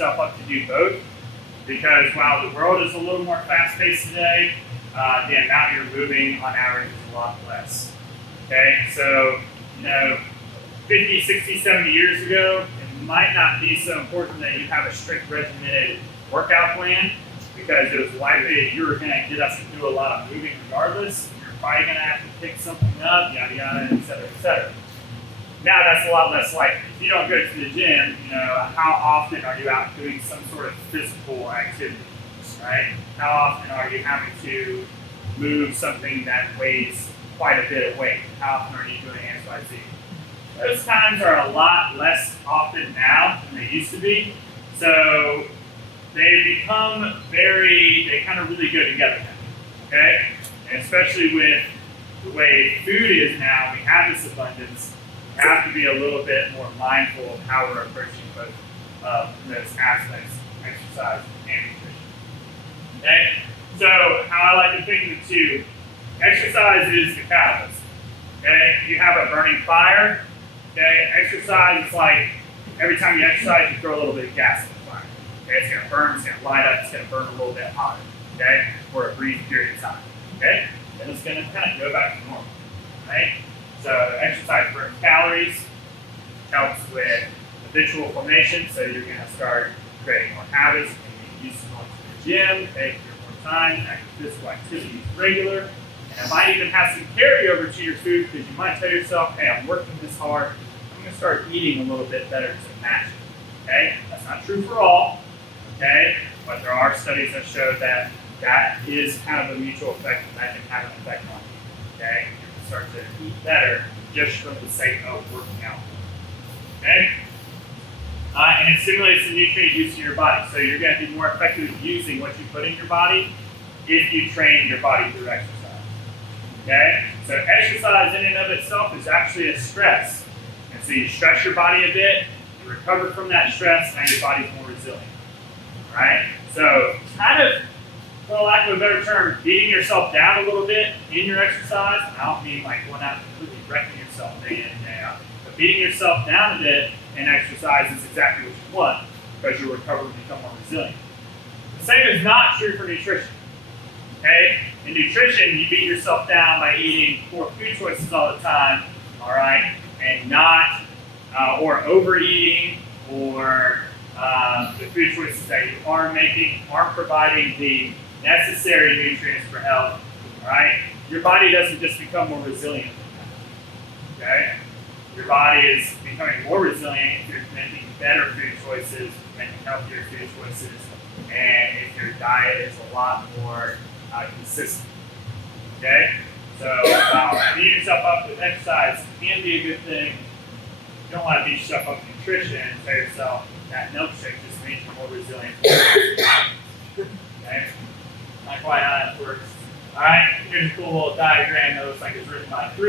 yourself up to do both, because while the world is a little more fast-paced today, the amount you're moving on average is a lot less. Okay, so 50, 60, 70 years ago, it might not be so important that you have a strict regimented workout plan, because it was likely that you were going to get us to do a lot of moving regardless. You're probably going to have to pick something up, yada yada, et cetera, et cetera. Now that's a lot less likely. If you don't go to the gym, how often are you out doing some sort of physical activity, right? How often are you having to move something that weighs quite a bit of weight? How often are you doing X, Y, Z? Those times are a lot less often now than they used to be. So they become they kind of really go together now, okay? And especially with the way food is now, we have this abundance. We have to be a little bit more mindful of how we're approaching both of those aspects, exercise and nutrition. Okay? So how I like to think of the two, exercise is the catalyst. Okay? You have a burning fire. Okay? Exercise is like every time you exercise, you throw a little bit of gas in the fire. Okay? It's going to burn, it's going to light up, it's going to burn a little bit hotter. Okay? For a brief period of time. Okay? Then it's going to kind of go back to normal. Right? So exercise burns calories, helps with habitual formation, so you're going to start creating more habits, and get used to going to the gym, take more time, active physical activity is regular, and it might even have some carryover to your food, because you might tell yourself, hey, I'm working this hard, I'm going to start eating a little bit better to match it. Okay? That's not true for all, okay? But there are studies that show that that is kind of a mutual effect, and that can have an effect on you. Okay? Start to eat better just for the sake of working out. Okay? And it stimulates the nutrient use in your body. So you're going to be more effective at using what you put in your body if you train your body through exercise. Okay? So exercise in and of itself is actually a stress. And so you stress your body a bit, you recover from that stress, now your body's more resilient. Right? So kind of, for lack of a better term, beating yourself down a little bit in your exercise. I don't mean like going out and completely wrecking yourself day in and day out, but beating yourself down a bit in exercise is exactly what you want, because you'll recover and become more resilient. The same is not true for nutrition. Okay? In nutrition, you beat yourself down by eating poor food choices all the time, all right, and not, or overeating, or the food choices that you are making aren't providing the necessary nutrients for health, all right? Your body doesn't just become more resilient, okay? Your body is becoming more resilient if you're making better food choices, making healthier food choices, and if your diet is a lot more consistent, okay? So beating yourself up with exercise can be a good thing. You don't want to beat yourself up with nutrition and tell yourself that milkshake just makes you more resilient. Okay? Not quite how that works. Alright, here's a cool little diagram that looks like it's written by 3